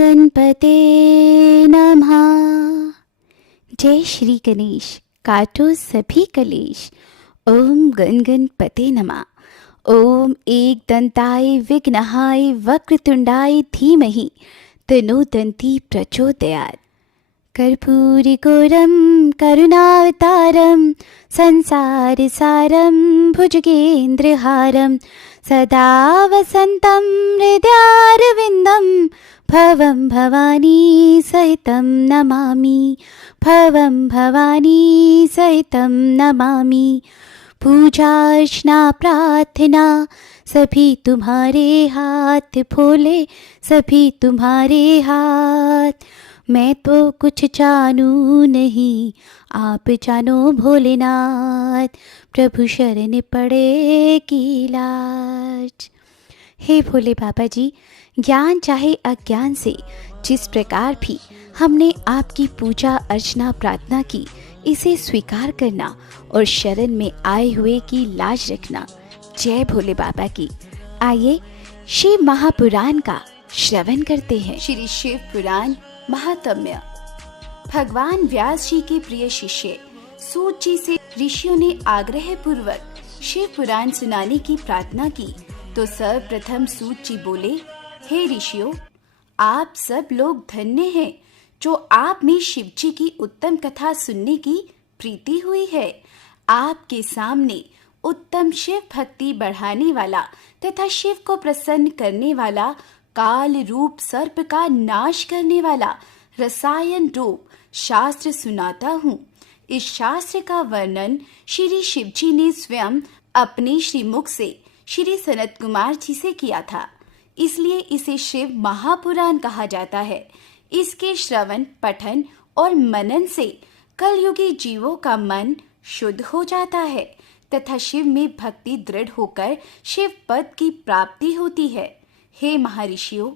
गणपते नमः। जय श्री गणेश, काटो सभी कलेश। ओम गणपते नमः। ओम एक दंताय विघ्नहाय वक्रतुंडाय धीमहि तन्नो दन्ति प्रचोदयात्। कर्पूरिगौरं करुणावतारं संसारसारं भुजगेन्द्रहारं सदा वसन्तं हृदयारविन्दं भवं भवानी सहितं नमामि। भवं भवानी सहितं नमामि। पूजा अर्चना प्रार्थना सभी तुम्हारे हाथ, भोले सभी तुम्हारे हाथ। मैं तो कुछ जानू नहीं, आप जानो भोलेनाथ। प्रभु शरण पड़े की लाज। हे भोले बाबा जी, ज्ञान चाहे अज्ञान से जिस प्रकार भी हमने आपकी पूजा अर्चना प्रार्थना की, इसे स्वीकार करना और शरण में आए हुए की लाज रखना। जय भोले बाबा की। आइए शिव महापुराण का श्रवण करते हैं। श्री शिव पुराण महात्म्य। भगवान व्यास जी के प्रिय शिष्य सूत जी से ऋषियों ने आग्रह पूर्वक शिव पुराण सुनाने की प्रार्थना की, तो सर्वप्रथम सूत जी बोले, हे ऋषियों, आप सब लोग धन्य हैं जो आप में शिव जी की उत्तम कथा सुनने की प्रीति हुई है। आपके सामने उत्तम शिव भक्ति बढ़ाने वाला तथा शिव को प्रसन्न करने वाला, काल रूप सर्प का नाश करने वाला रसायन रूप शास्त्र सुनाता हूँ। इस शास्त्र का वर्णन श्री शिव जी ने स्वयं अपने श्रीमुख से श्री सनत कुमार जी से किया था, इसलिए इसे शिव महापुराण कहा जाता है। इसके श्रवण पठन और मनन से कलयुगी जीवों का मन शुद्ध हो जाता है तथा शिव में भक्ति दृढ़ होकर शिव पद की प्राप्ति होती है। हे महर्षियों,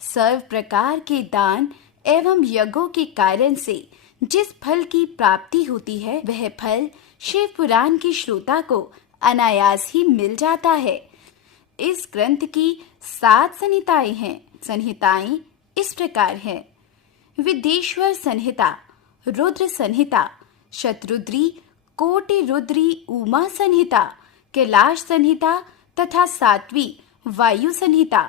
सर्व प्रकार के दान एवं यज्ञों के कारण से जिस फल की प्राप्ति होती है, वह फल शिव पुराण के श्रोता को अनायास ही मिल जाता है। इस ग्रंथ की 7 संहिताएं हैं। संहिताएं इस प्रकार हैं: विदेश्वर संहिता, रुद्र संहिता, शतरुद्री, कोटि रुद्री उमा संहिता, कैलाश संहिता तथा 7वीं वायु संहिता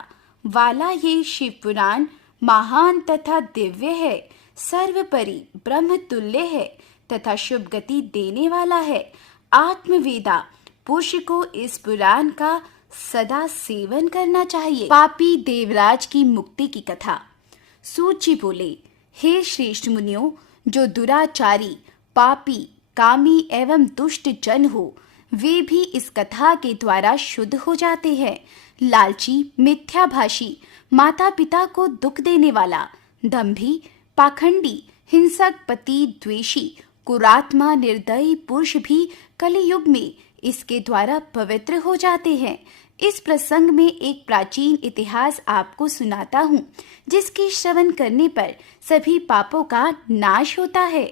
वाला ये शिव पुराण महान तथा दिव्य है, सर्वपरि ब्रह्म तुल्य है तथा शुभ गति देने वाला है। आत्मवेदा पुरुष को इस पुराण का सदा सेवन करना चाहिए। पापी देवराज की मुक्ति की कथा। सूत जी बोले, हे श्रेष्ठ मुनियों, जो दुराचारी, पापी, कामी एवं दुष्ट जन हो, वे भी इस कथा के द्वारा शुद्ध हो जाते हैं। लालची, मिथ्याभाषी, माता पिता को दुख देने वाला, दंभी, पाखंडी, हिंसक, पति द्वेषी, कुरात्मा, निर्दयी पुरुष भी कलियुग में इसके द्वारा पवित्र हो जाते हैं। इस प्रसंग में एक प्राचीन इतिहास आपको सुनाता हूँ, जिसके श्रवण करने पर सभी पापों का नाश होता है।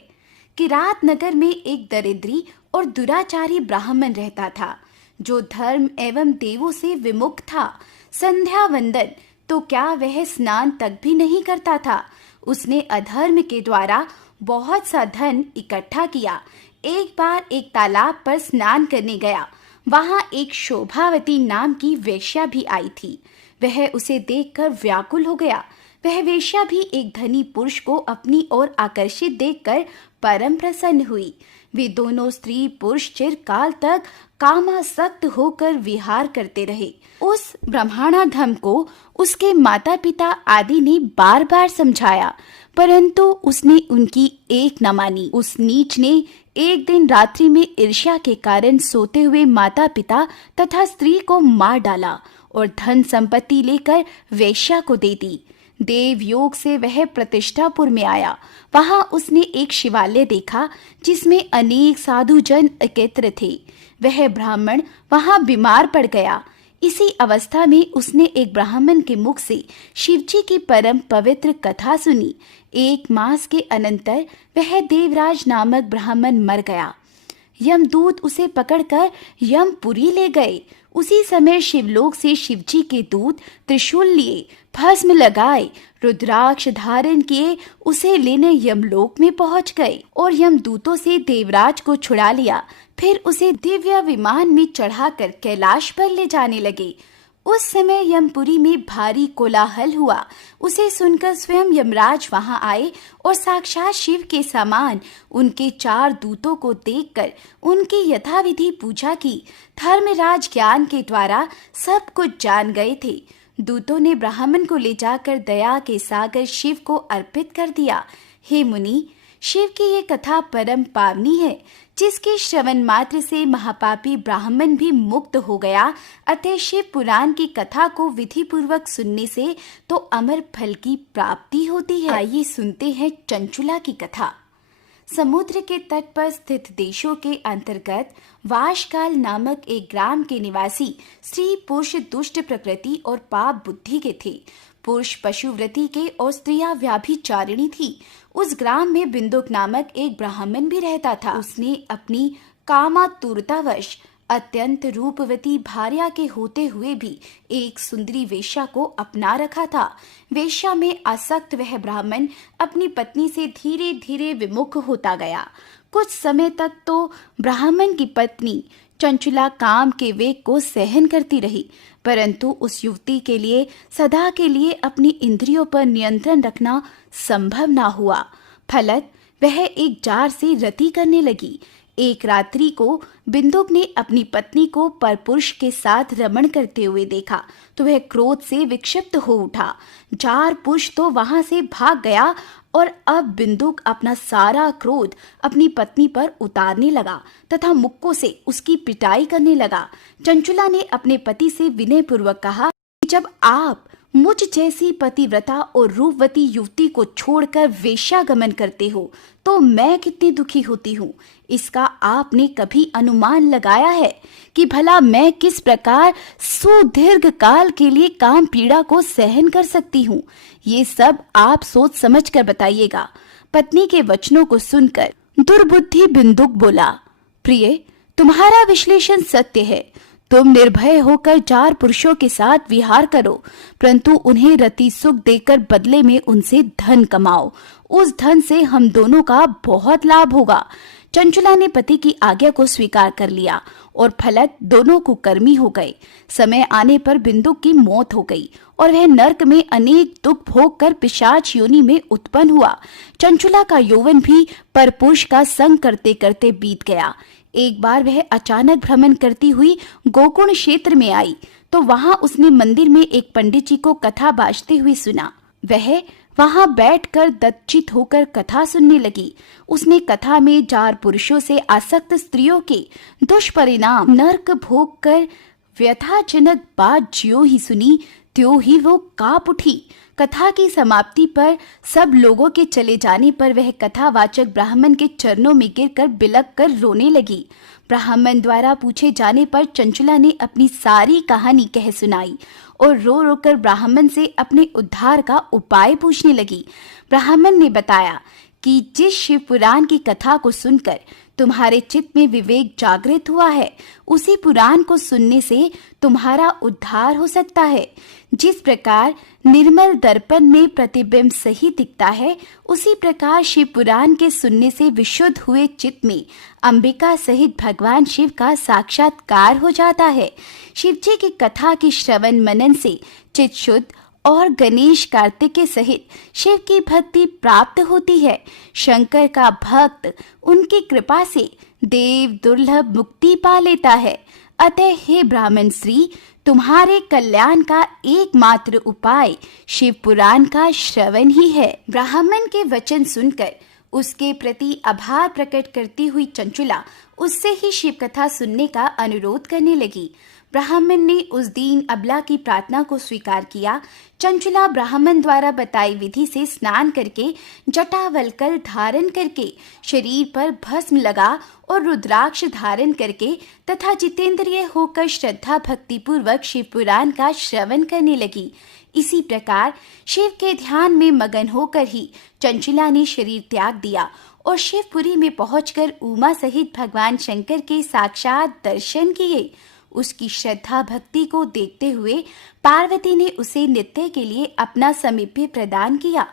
किरात नगर में एक दरिद्री और दुराचारी ब्राह्मण रहता था, जो धर्म एवं देवों से विमुख था। संध्या वंदन तो क्या, वह स्नान तक भी नहीं करता था। उसने अधर्म के द्वारा बहुत सा धन इकट्ठा किया। एक बार एक तालाब पर स्नान करने गया। वहां एक शोभावती नाम की वेश्या भी आई थी। वह उसे देखकर व्याकुल हो गया। वह वेश्या भी एक धनी पुरुष को अपनी ओर आकर्षित देखकर परम प्रसन्न हुई। वे दोनों स्त्री पुरुष चिरकाल तक कामासक्त होकर विहार करते रहे। उस ब्राह्मणाधम को उसके माता पिता आदि ने बार बार समझाया, परंतु उसने उनकी एक न मानी। उस नीच ने एक दिन रात्रि में ईर्ष्या के कारण सोते हुए माता पिता तथा स्त्री को मार डाला और धन संपत्ति लेकर वेश्या को दे दी। देव योग से वह प्रतिष्ठापुर में आया। वहां उसने एक शिवालय देखा, जिसमें अनेक साधु जन एकत्र थे। वह ब्राह्मण वहां बीमार पड़ गया। इसी अवस्था में उसने एक ब्राह्मण के मुख से शिवजी की परम पवित्र कथा सुनी। 1 मास के अनंतर वह देवराज नामक ब्राह्मण मर गया। यमदूत उसे पकड़कर यमपुरी ले गए। उसी समय शिवलोक से शिवजी के दूत त्रिशूल लिए, भस्म लगाए, रुद्राक्ष धारण किए उसे लेने यमलोक में पहुंच गए और यमदूतों से देवराज को छुड़ा लिया। फिर उसे दिव्य विमान में चढ़ाकर कैलाश पर ले जाने लगे। उस समय यमपुरी में भारी कोलाहल हुआ। उसे सुनकर स्वयं यमराज वहां आए और साक्षात शिव के समान उनके 4 दूतों को देखकर उनकी यथाविधि पूजा की। धर्मराज ज्ञान के द्वारा सब कुछ जान गए थे। दूतों ने ब्राह्मण को ले जाकर दया के सागर शिव को अर्पित कर दिया। हे मुनि, शिव की ये कथा परम पावनी है, जिसके श्रवण मात्र से महापापी ब्राह्मण भी मुक्त हो गया। अतः शिव पुराण की कथा को विधि पूर्वक सुनने से तो अमर फल की प्राप्ति होती है। आइए सुनते हैं चंचुला की कथा। समुद्र के तट पर स्थित देशों के अंतर्गत वाशकाल नामक एक ग्राम के निवासी स्त्री पुरुष दुष्ट प्रकृति और पाप बुद्धि के थे। पुरुष पशुव्रती के और स्त्रियां व्याभिचारिणी थी। उस ग्राम में बिंदुक नामक एक ब्राह्मण भी रहता था। उसने अपनी कामातुरतावश अत्यंत रूपवती भार्या के होते हुए भी एक सुंदरी वेश्या को अपना रखा था। वेश्या में आसक्त वह ब्राह्मण अपनी पत्नी से धीरे धीरे विमुख होता गया। कुछ समय तक तो ब्राह्मण की पत्नी चंचुला काम के वेग को सहन करती रही, परंतु उस युवती के लिए सदा के लिए अपनी इंद्रियों पर नियंत्रण रखना संभव ना हुआ। फलत वह एक जार से रति करने लगी। एक रात्रि को बिंदुक ने अपनी पत्नी को परपुरुष के साथ रमण करते हुए देखा तो वह क्रोध से विक्षिप्त हो उठा। जार पुरुष तो वहां से भाग गया और अब बिंदुक अपना सारा क्रोध अपनी पत्नी पर उतारने लगा तथा मुक्कों से उसकी पिटाई करने लगा। चंचुला ने अपने पति से विनय पूर्वक कहा कि जब आप मुझ जैसी पतिव्रता और रूपवती युवती को छोड़कर वेश्यागमन करते हो तो मैं कितनी दुखी होती हूँ। इसका आपने कभी अनुमान लगाया है कि भला मैं किस प्रकार सुदीर्घ काल के लिए काम पीड़ा को सहन कर सकती हूँ। ये सब आप सोच समझ कर बताइएगा। पत्नी के वचनों को सुनकर दुर्बुद्धि बिंदुक बोला, प्रिय, तुम्हारा विश्लेषण सत्य है। तुम निर्भय होकर 4 पुरुषों के साथ विहार करो, परंतु उन्हें रति सुख देकर बदले में उनसे धन कमाओ। उस धन से हम दोनों का बहुत लाभ होगा। चंचुला ने पति की आज्ञा को स्वीकार कर लिया और फलत दोनों कुकर्मी हो गए। समय आने पर बिंदुक की मौत हो गई और वह नरक में अनेक दुख भोग कर पिशाच योनि में उत्पन्न हुआ। चंचुला का यौवन भी परपुरुष का संग करते करते बीत गया। एक बार वह अचानक भ्रमण करती हुई गोकुल क्षेत्र में आई तो वहां उसने मंदिर में एक पंडित जी को कथा बाजते हुए सुना। वह वहां बैठकर दत्चित होकर कथा सुनने लगी। उसने कथा में 4 पुरुषों से आसक्त स्त्रियों के दुष्परिणाम नरक भोग कर व्यथाजनक बात ज्यों ही सुनी त्यों ही वो कांप उठी। कथा की समाप्ति पर सब लोगों के चले जाने पर वह कथावाचक ब्राह्मण के चरणों में गिरकर बिलक कर रोने लगी। ब्राह्मण द्वारा पूछे जाने पर चंचुला ने अपनी सारी कहानी कह सुनाई और रो रो कर ब्राह्मण से अपने उद्धार का उपाय पूछने लगी। ब्राह्मण ने बताया कि जिस शिव पुराण की कथा को सुनकर तुम्हारे चित्त में विवेक जागृत हुआ है, उसी पुराण को सुनने से तुम्हारा उद्धार हो सकता है। जिस प्रकार निर्मल दर्पण में प्रतिबिंब सही दिखता है, उसी प्रकार शिव पुराण के सुनने से विशुद्ध हुए चित्त में अंबिका सहित भगवान शिव का साक्षात्कार हो जाता है। शिव जी की कथा के श्रवण मनन से चित्त शुद्ध और गणेश कार्तिकेय सहित शिव की भक्ति प्राप्त होती है। शंकर का भक्त उनकी कृपा से देव दुर्लभ मुक्ति पा लेता है। अतः हे ब्राह्मण श्री, तुम्हारे कल्याण का एकमात्र उपाय शिव पुराण का श्रवण ही है। ब्राह्मण के वचन सुनकर उसके प्रति आभार प्रकट करती हुई चंचुला उससे ही शिव कथा सुनने का अनुरोध करने लगी। ब्राह्मण ने उस दीन अबला की प्रार्थना को स्वीकार किया। चंचुला ब्राह्मण द्वारा बताई विधि से स्नान करके जटावल्कल धारण करके शरीर पर भस्म लगा और रुद्राक्ष धारण करके तथा जितेंद्रिय होकर श्रद्धा भक्ति पूर्वक शिव पुराण का श्रवण करने लगी। इसी प्रकार शिव के ध्यान में मगन होकर ही चंचुला ने शरीर त्याग दिया और शिवपुरी में पहुंचकर उमा सहित भगवान शंकर के साक्षात दर्शन किए। उसकी श्रद्धा भक्ति को देखते हुए पार्वती ने उसे नृत्य के लिए अपना समीप्य प्रदान किया।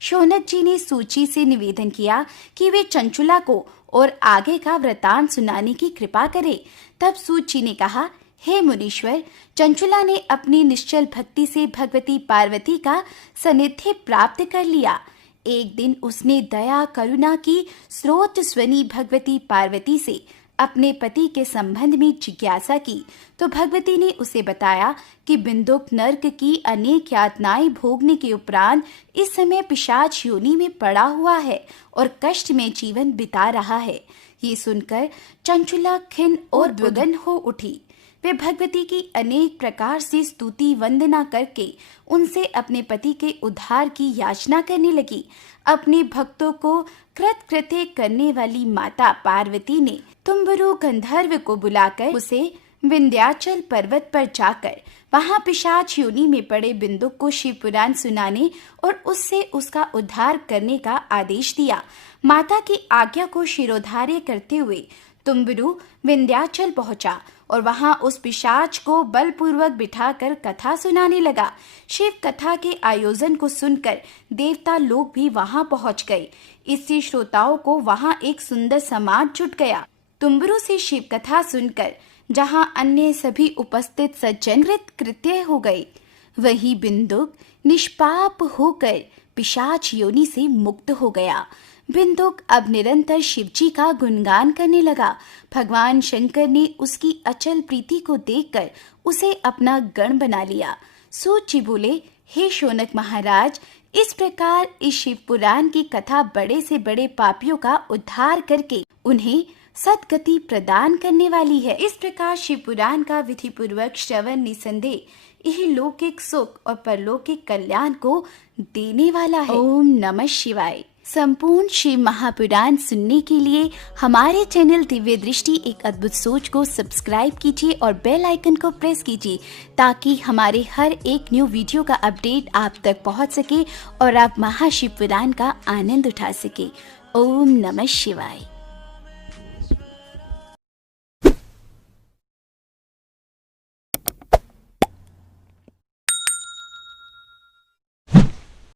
शौनक जी ने सूची से निवेदन किया कि वे चंचुला को और आगे का वृतांत सुनाने की कृपा करें। तब सूत जी ने कहा, हे मुनीश्वर, चंचुला ने अपनी निश्चल भक्ति से भगवती पार्वती का सानिध्य प्राप्त कर लिया। एक दिन उसने दया करुणा की स्रोत स्वनी भगवती पार्वती से अपने पति के संबंध में जिज्ञासा की तो भगवती ने उसे बताया कि बिंदुक नर्क की अनेक यातनाएं भोगने के उपरांत इस समय पिशाच योनि में पड़ा हुआ है और कष्ट में जीवन बिता रहा है। ये सुनकर चंचुला खिन्न और द्विगन हो उठी। वे भगवती की अनेक प्रकार से स्तुति वंदना करके उनसे अपने पति के उद्धार की याचना करने लगी। अपने भक्तों को कृतकृत्य करने वाली माता पार्वती ने तुम्बुरु गंधर्व को बुलाकर उसे विंध्याचल पर्वत पर जाकर वहां पिशाच योनि में पड़े बिंदुक को शिव पुराण सुनाने और उससे उसका उद्धार करने का आदेश दिया। माता की आज्ञा को शिरोधार्य करते हुए तुम्बुरु विंध्याचल पहुंचा और वहां उस पिशाच को बलपूर्वक बिठाकर कथा सुनाने लगा। शिव कथा के आयोजन को सुनकर देवता लोग भी वहां पहुंच गए। इससे श्रोताओं को वहां एक सुंदर समाज जुट गया। तुम्बुरु से शिव कथा सुनकर जहां अन्य सभी उपस्थित सज्जन कृत्य हो गए, वही बिंदुक निष्पाप होकर पिशाच योनि से मुक्त हो गया। बिंदुक अब निरंतर शिवजी का गुणगान करने लगा। भगवान शंकर ने उसकी अचल प्रीति को देखकर उसे अपना गण बना लिया। सूत जी बोले, हे शौनक महाराज, इस प्रकार इस शिव पुराण की कथा बड़े से बड़े पापियों का उद्धार करके उन्हें सद्गति प्रदान करने वाली है। इस प्रकार शिव पुराण का विधि पूर्वक श्रवण निसंदेह यह लौकिक सुख और परलौकिक कल्याण को देने वाला है। ओम नमः शिवाय। संपूर्ण शिव महापुराण सुनने के लिए हमारे चैनल दिव्य दृष्टि एक अद्भुत सोच को सब्सक्राइब कीजिए और बेल आइकन को प्रेस कीजिए ताकि हमारे हर एक न्यू वीडियो का अपडेट आप तक पहुंच सके और आप महाशिव पुराण का आनंद उठा सके। ओम नमः शिवाय।